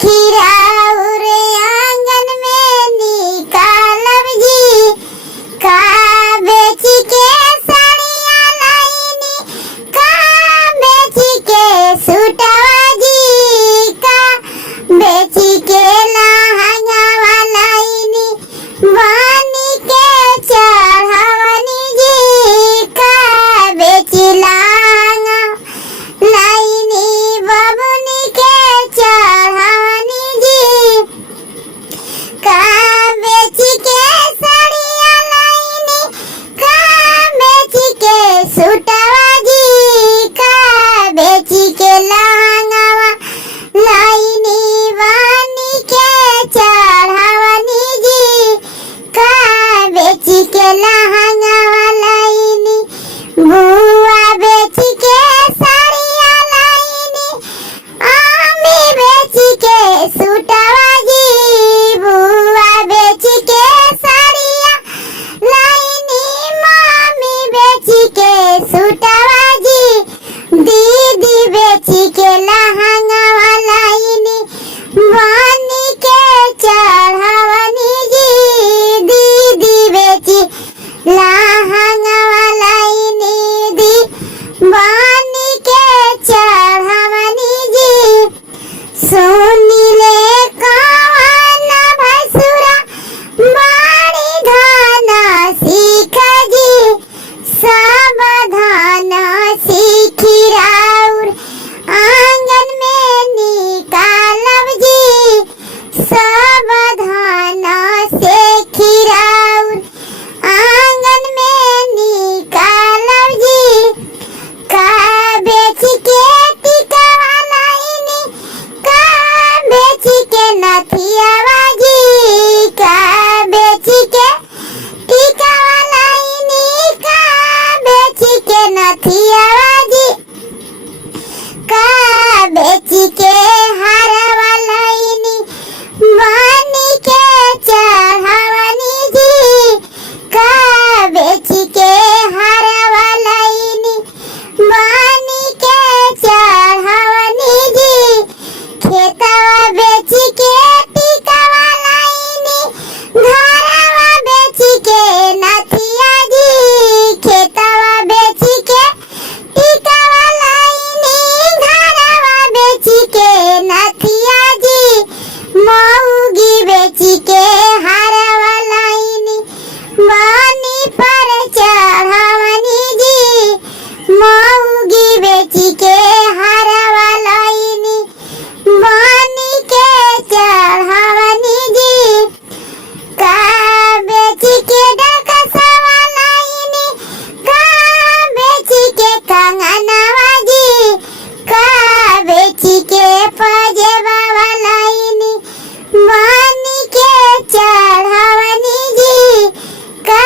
खीराउर आंगन में निकालब जी का बेची के साड़िया लाइनी का बेची के सूटवा जी का बेची के लहंगा लाइनी बानी के चढ़ावनी जी का बेची लहंगा लाइनी बबुनी के चढ़ावनी जी का बेची के साड़िया लाइनी का बेची के सूटवा जी का बेची के लहंगा लाइनी बानी के चढ़ावनी जी का बेची के लहंगा लाइनी बुआ बेची के साड़िया लाइनी आमी बेची के सूटवा जी बुआ बेची के साड़िया लाइनी मामी बेची के सूटवा जी दीदी बेची के लहंगा लाइनी बानी के चढ़ावनी जी दीदी बेची लहंगा लाइनी दी बानी के चढ़ावनी जी सुनीले कवन भसुरा बाड़ी धान सीख जी सब धान सीखी राउर आंगन में निकालब जी सब धान से खीराउर आंगन में निकालब जी का बेची के टिकावा लाइनी का बेची के नथियावा जी का बेची के टिकावा लाइनी का बेची के नथियावा जी का बेची के हारवा लाइनी बानी के चढ़ावनी जी का बेची के हारवा लाइनी बानी के चढ़ावनी जी खेतवा बेची के टिकावा लाइनी घरवा बेची के नथिया जी खेतवा बेची के टिकावा लाइनी घरवा बेची के नथिया जी मऊगी बेची के हारवा लाइनी बानी पर चढ़ावनी जी मऊगी बेची के हारवा लाइनी बानी के चढ़ावनी जी का बेची के डकसवा लाइनी का बेची के कंगनवा जी का बेची के पजेबा लाइनी बानी के चढ़ावनी जी का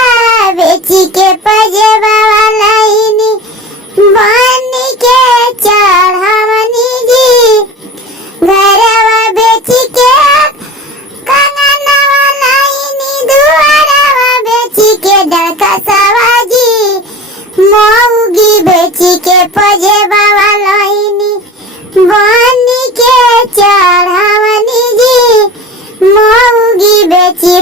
बेची के पजेबा लाइनी बानी के चढ़ावनी जी घरवा बेची के कंगनवा लाइनी दुआरवा बेची के डकसवा जी मऊगी बेची के पजेबा लाइनी बानी के चढ़ावनी जी मऊगी बेची